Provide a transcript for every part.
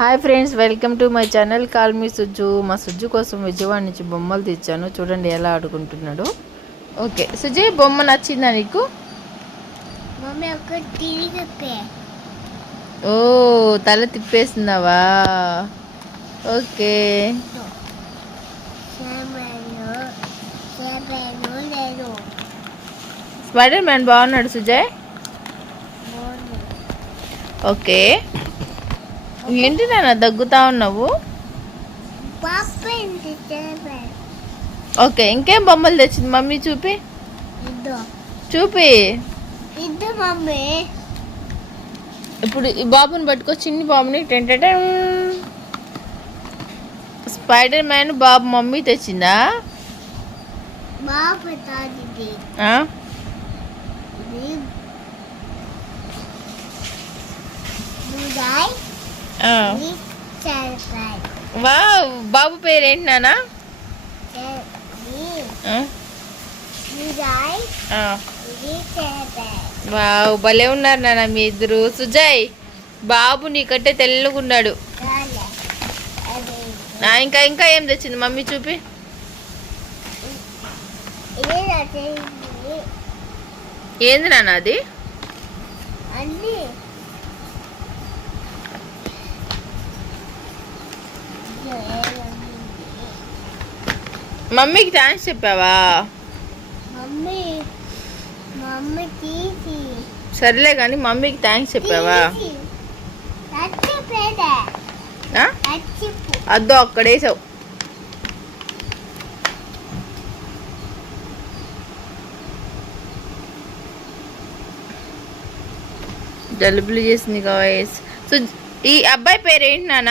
Hi friends, welcome to my channel call me Sujju. మా సుజ్జు కోసం విజయవాడ నుంచి బొమ్మలు తెచ్చాను. చూడండి ఎలా ఆడుకుంటున్నాడు. ఓకే సుజీ, బొమ్మ నచ్చిందా నీకు? ఓ, తల తిప్పేస్తున్నావా? ఓకే. స్పైడర్ మ్యాన్ బాగున్నాడు సుజయ్. ఓకే, ఏంటి నాన్న దగ్గుతా ఉన్నావు? ఓకే, ఇంకేం బొమ్మలు తెచ్చింది మమ్మీ? చూపి చూపి. ఇప్పుడు ఈ బాబుని పట్టుకో, చిన్ని బాబుని. స్పైడర్ మ్యాన్ బాబు మమ్మీ తెచ్చిందా? వావ్, బాబు పేరు ఏంటి నాన్న? వావ్, భలే ఉన్నారు నాన్న మీ ఇద్దరు. సుజయ్, బాబు నీకంటే తెల్లగున్నాడు. ఇంకా ఇంకా ఏం తెచ్చింది మమ్మీ? చూపి. ఏంది నాన్న అది? మమ్మీకి థ్యాంక్స్ చెప్పావా? సర్లే కానీ మమ్మీకి థ్యాంక్స్ చెప్పావా? అద్దో అక్కడేసావు. జలుబులు చేసింది గాయ్స్. సో ఈ అబ్బాయి పేరు ఏంటి నాన్న?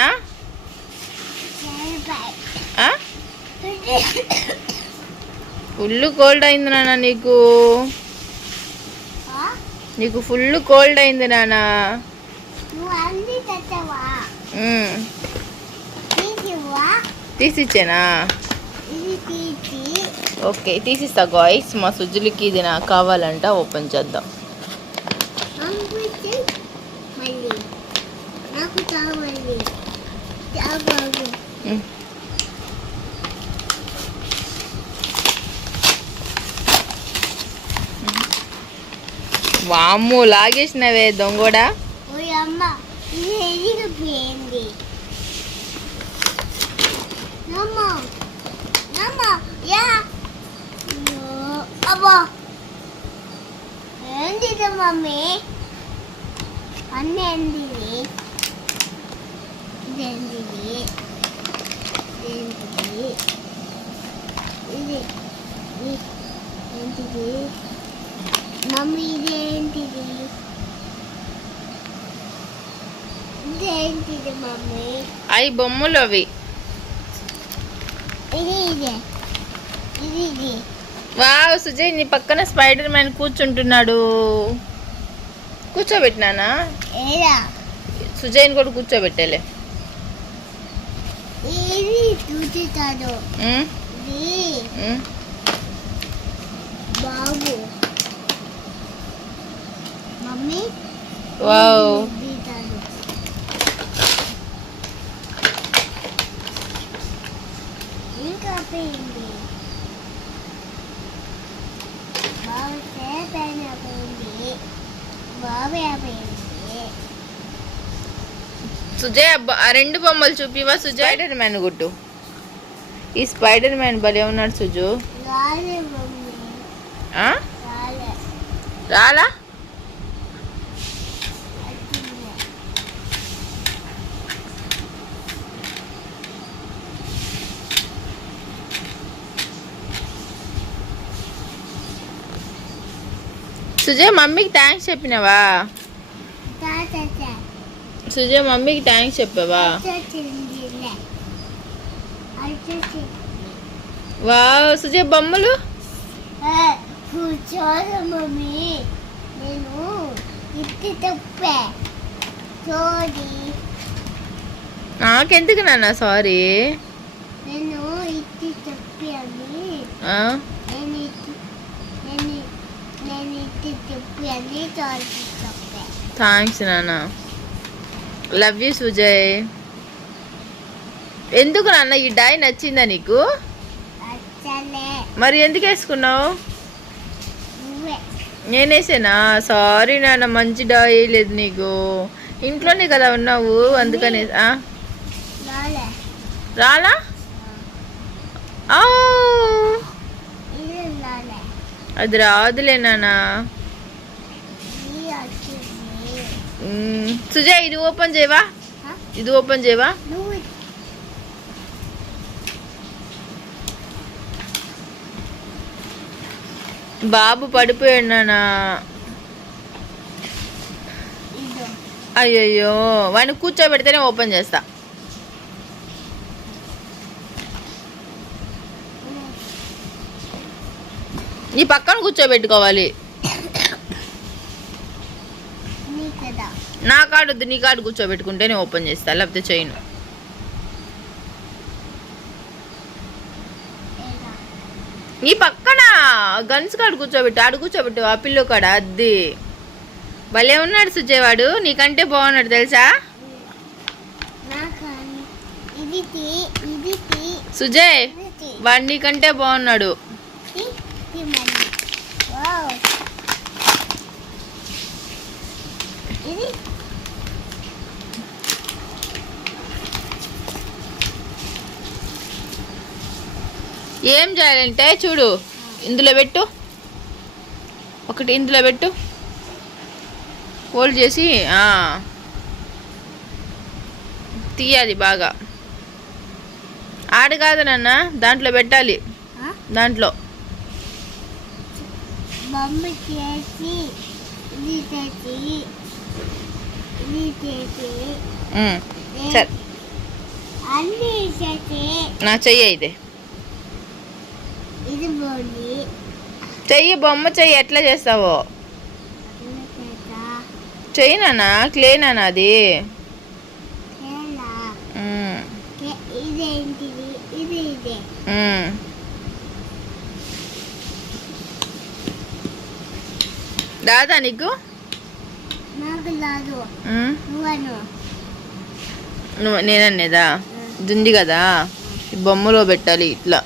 ఫుల్ కోల్డ్ అయింది నాన్న నీకు. నీకు ఫుల్ కోల్డ్ అయింది నాన్న. తీసిచ్చానా? ఓకే, తీసిస్తా గాయ్స్. మా సుజులకి ఇది నాకు కావాలంట. ఓపెన్ చేద్దాం. వామ్మో, లాగేసినవే దొంగోడా. మమ్మీ అన్నీ మమ్మీ ఇదేంటిది? ఇదేంటిది మమ్మీ? అవి బొమ్మలు. అవి ఇది. వావ్ సుజయ్, నీ పక్కన స్పైడర్ మ్యాన్ కూర్చుంటున్నాడు. కూర్చోబెట్టినానా? సుజయ్ని కూడా కూర్చోబెట్టాలే. బాబు మమ్మీ. వావ్, ఇంకా పోయింది. బాబు పోయింది. బాబు పోయింది. సుజయ్ ఆ రెండు బొమ్మలు చూపివా సుజయ్? స్పైడర్ మ్యాన్ గుట్టు. ఈ స్పైడర్ మ్యాన్ భలే ఉన్నాడు సుజు. రాలా? సుజయ్, మమ్మీకి థ్యాంక్స్ చెప్పినావా? సుజయ్, మమ్మీకి థ్యాంక్స్ చెప్పావా? వావ్ సుజయ్, బొమ్మలు. కూర్చోదు మమ్మీ, నేను ఇట్టి తప్పే చూడి. నాకెందుకు నాన్న సారీ? నేను ఇట్టి తప్పి అని నేను ఇట్టి తప్పి అని థ్యాంక్స్ నాన్న. Love you Sujay. ఎందుకు నాన్న ఈ డై నచ్చిందా నీకు? అచ్చలే మరి ఎందుకు వేసుకున్నావు? నువ్వే నేను వేసానా? సారీ నాన్న, మంచి డై లేదు నీకు. ఇంట్లోనే కదా ఉన్నావు అందుకనే. లాలే రాలా? ఆ, ఇది లాలే అది రాదులే నాన్న. ఇది వచ్చింది. సుజయ్ ఇది ఓపెన్ చేయవా? ఇది ఓపెన్ చేయవా? నువ్వు బాబు పడిపోయాడు నాన్న. ఇదో అయ్యయ్యో, వాడిని కూర్చోబెడితేనే ఓపెన్ చేస్తా. ఈ పక్కన కూర్చోబెట్టుకోవాలి. నీ కదా నా కార్డు వద్దు, నీ కార్డు కూర్చోబెట్టుకుంటేనే ఓపెన్ చేస్తా, లేకపోతే చేయను. ఏదా ఈ పక్కన గన్స్ కాడు కూర్చోబెట్టు, ఆడు కూర్చోబెట్టు, ఆ పిల్లో కాడ. అద్ది భలే ఉన్నాడు సుజయ్, వాడు నీకంటే బాగున్నాడు తెలుసా? నాకు ఇది ఇది సుజయ్ ఇది వాడు నీకంటే బాగున్నాడు. మళ్ళీ వావ్ ఇది ఏం చేయాలంటే చూడు, ఇందులో పెట్టు, ఒకటి ఇందులో పెట్టు, హోల్డ్ చేసి తీయాలి బాగా. ఆడ కాదు నాన్న, దాంట్లో పెట్టాలి. దాంట్లో బొమ్మ చేసి ఇది చేసి ఇది చేసి సరే అన్నీ చేసి నా చెయ్యి అయితే ఇది బోడి చెయ్యి, బొమ్మ చెయ్యి ఎట్లా చేస్తావో ఇది చేత చెయ్యి నాన్న, క్లే నాన్న అది. ఎలా ఉమ్, ఇదేంటిది ఇది ఇదే ఉమ్. రాదా నీకు? నాకు రాదు ఉమ్, నువ్వను నువ్వు నేననేదా? ఇది ఉంది కదా, ఈ బొమ్మలో పెట్టాలి. ఇట్లా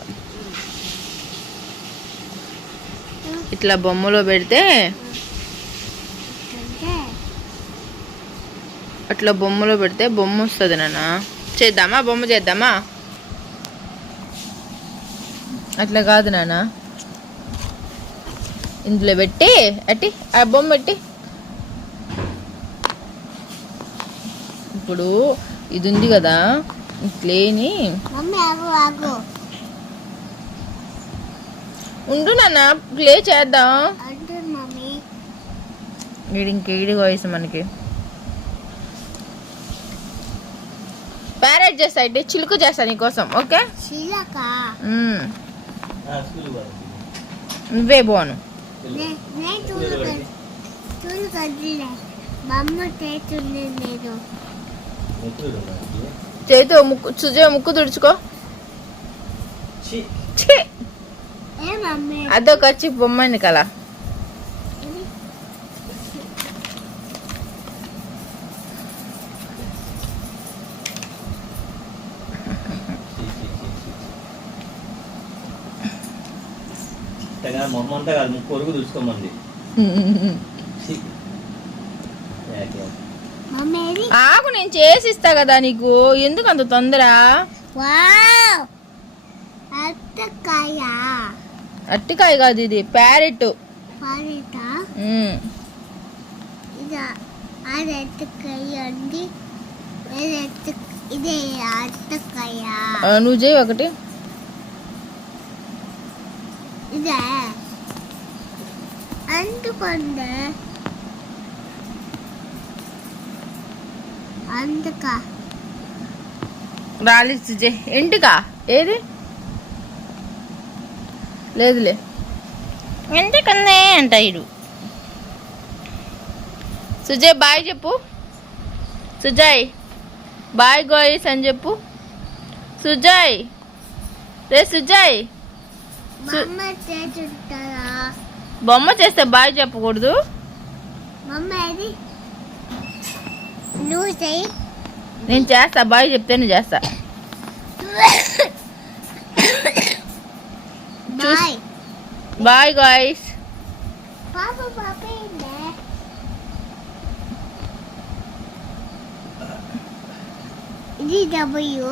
ఇట్లా బొమ్మలో పెడితే, అంటే అట్లా బొమ్మలో పెడితే బొమ్మ వస్తుంది నాన్న. చేద్దామా? బొమ్మ చేద్దామా? అట్లా కాదు నాన్న, ఇందులో పెట్టి అట్టి ఆ బొమ్మ పెట్టి. ఇప్పుడు ఇది ఉంది కదా, క్లేని మమ్మీ ఆగు ఆగు ఉండు నాన్న, క్లే చేద్దాం. అంటే మమ్మీ ఇంకేడి వయసు మనకి. ప్యారెట్ చేస్తా, అయితే చిలుకు చేస్తా నీకోసం. ఓకే, చిలక నువ్వే బాను. నేను చూడు కదిలే బొమ్మ చేస్తుంది లేదు చేతితో ముక్కు, సుజయ్ ముక్కు తుడుచుకో. ఛీ, ఏ మమ్మీ అదొక వచ్చి బొమ్మని కలా. ఇది మొహమంతా కాదు, ముక్కు వరకు తుడుచుకోమంది. మమ్మీ ఇది ఆగు, నేను చేసి ఇస్తా కదా నీకు, ఎందుకు అంత తొందర? వావ్ అత్తకాయ అట్టికాయ కాదు, ఇది ప్యారెట్. పాలిట ఇది అది అత్తకాయ అండి ఇదే అత్తకాయ నువ్వు చేయి ఒకటి. ఇదే అందుకుందే అందుక రాలి సుజయ్, ఎంటికా ఏది లేదులే, ఎంటికందే అంట ఇడు. సుజయ్ బాయ్ చెప్పు. సుజయ్ బాయ్ గోయిస్ అని చెప్పు. సుజయ్ రే సుజయ్, మమ్మ చేస్తుంటారా బొమ్మ చేస్తే బాయ్ చెప్పకూడదు. మమ్మ ఇది నువ్వు చెయ్యి నేను చేస్తా, బాయ్ చెప్తే నువ్వు చేస్తా. Bye bye guys. పాప పాప ఏందే ఇది డబ్ల్యూ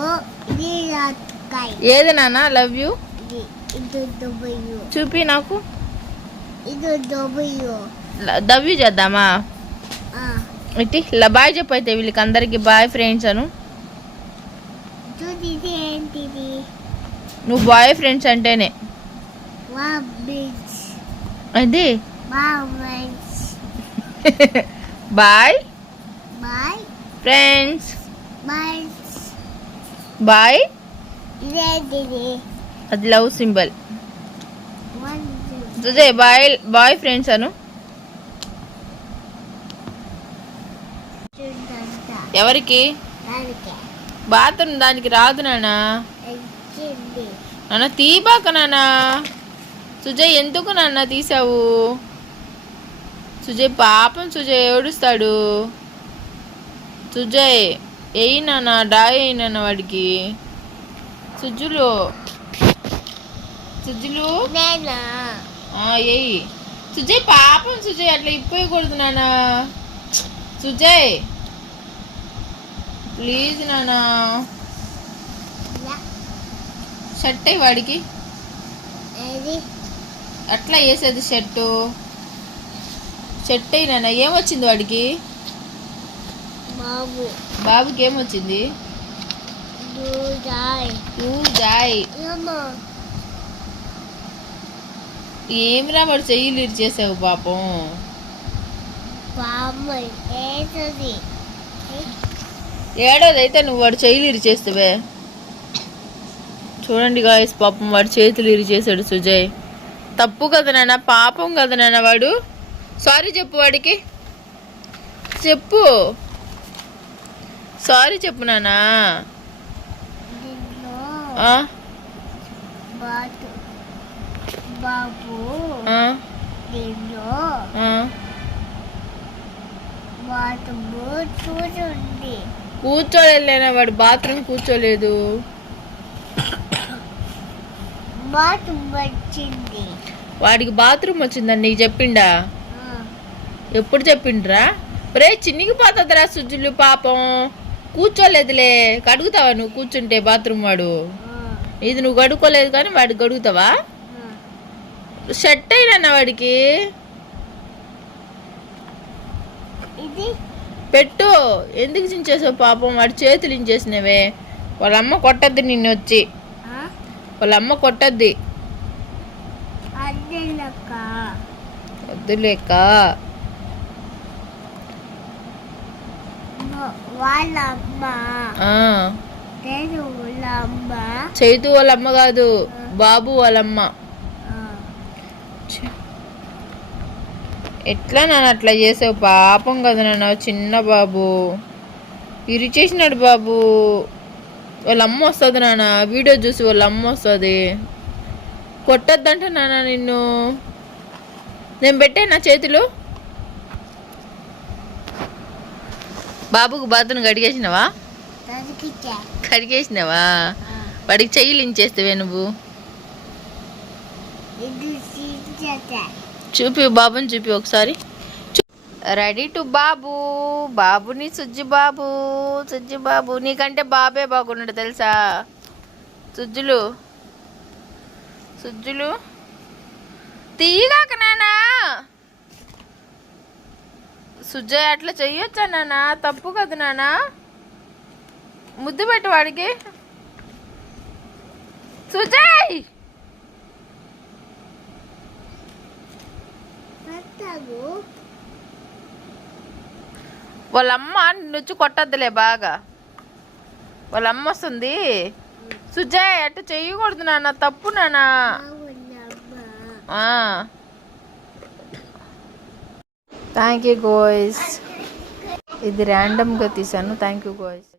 ఇది రాత్కాయ్ ఏది నాన్న లవ్ యూ ఇది డబ్ల్యూ చూపి నాకు. ఇది డబ్ల్యూ లవ్ యూ చేద్దామా? ఇట్టి బాయ్ చెప్పు అయితే వీళ్ళకి అందరికి బాయ్ ఫ్రెండ్స్ అను. చూడు ఇది ఏంటిది నువ్వు బాయ్ ఫ్రెండ్స్ అంటేనే వా బిచ్ అది వా friends bye bye friends. Bye bye ఇదేంటిది అది love symbol. One Sujay bye bye friends అను. చూడంతా ఎవరికి? దానికి బాత్రూమ్ దానికి రాదు నాన్న. వచ్చింది నాన్న తీబాక నాన్న. సుజయ్ ఎందుకు నాన్న తీసావు? సుజయ్ పాపం సుజయ్ ఏడుస్తాడు. సుజయ్ ఎయ్యి నాన్న డాయ్ అయ్యి నాన్న వాడికి. సుజ్జులు సుజ్జులు నేనా ఎయ్యి. సుజయ్ పాపం సుజయ్ అట్లా ఇప్పకూడదు నాన్న. సుజయ్ ప్లీజ్ నాన్న. షర్ట్ అయ్యి వాడికి ఏది అట్లా వేసేది షర్టు. షర్ట్ అయ్యి నాన్న. ఏమొచ్చింది వాడికి? బాబు బాబుకి ఏమొచ్చింది? దూదాయ్ జాయ్. ఏమో ఏమిరా వాడు చెయ్యిలు ఇరిచేసావు పాపం. బామ్మ ఏది ఏడోదైతే నువ్వు వాడు చెయ్యిలు ఇరిచేస్తావే. చూడండి గాయస్ పాపం వాడు చేతులు ఇరిచేసాడు సుజయ్. తప్పు కదా నాన్న, పాపం కదా నాన్న వాడు. సారీ చెప్పు వాడికి, చెప్పు సారీ చెప్పు నాన్న. దీంట్లో ఆ? బాతు బాబు ఆ? దీంట్లో ఆ? బాతుబు చూడండి కూర్చోలేనా వాడు? బాత్రూమ్ కూర్చోలేదు. బాతు వచ్చింది వాడికి బాత్రూమ్ వచ్చిందని నీకు చెప్పిండా? ఆ, ఎప్పుడు చెప్పిండ్రా? రే చినిగిపోతుందిరా సుజ్జులు పాపం. కూర్చోలేదులే. కడుగుతావా నువ్వు కూర్చుంటే బాత్రూమ్ వాడు? ఆ, ఇది నువ్వు కడుక్కోలేదు కానీ వాడికి కడుగుతావా? ఆ. షర్ట్ అయినా వాడికి ఇది పెట్టు. ఎందుకు చించేసావు పాపం? వాడి చేతులు ఇంచేసినవే. వాళ్ళ అమ్మ కొట్టద్ది నిన్ను వచ్చి. ఆ, వాళ్ళ అమ్మ కొట్టద్ది. అదే లెక్క వద్దులేక. వాళ్ళ అమ్మ ఆ, నేను వాళ్ళ అమ్మ చైతు వాళ్ళ అమ్మ కాదు, బాబు వాళ్ళమ్మ. ఆ, ఎట్లా నాన్న అట్లా చేసావు? పాపం కదా నాన్న, చిన్న బాబు ఇరిచేసినాడు బాబు. వాళ్ళ అమ్మ వస్తుంది నాన్న, వీడియో చూసి వాళ్ళ అమ్మ వస్తుంది. కొట్టద్దంట నాన్న నిన్ను. నేను పెట్టే నా చేతులు. బాబుకు బాత్రూమ్ కడిగేసినావా? దానికి కడిగేసినావా? వాడికి చెయ్యిలు ఇంచేస్తావే నువ్వు. ఇది సీజా చూపి బాబుని చూపి ఒకసారి. రెడీ టు బాబు. బాబుని సుజ్జి బాబు. సుజ్జి బాబు నీకంటే బాబే బాగున్నాడు తెలుసా? సుజ్జులు సుజ్జులు తీయగాక నానా. సుజ్జయ్ అట్లా చెయ్యొచ్చా నానా? తప్పు కదా నానా. ముద్దు పెట్టు వాడికి. సుజయ్ పట్టాగు వాళ్ళమ్మ నిన్నొచ్చి కొట్టద్దులే బాగా. వాళ్ళమ్మ వస్తుంది. సుజయ్ అట్ట చెయ్యకూడదు నాన్న, తప్పు నాన్న. Thank you guys. ఇది ర్యాండమ్గా తీసాను. Thank you గోయ్స్.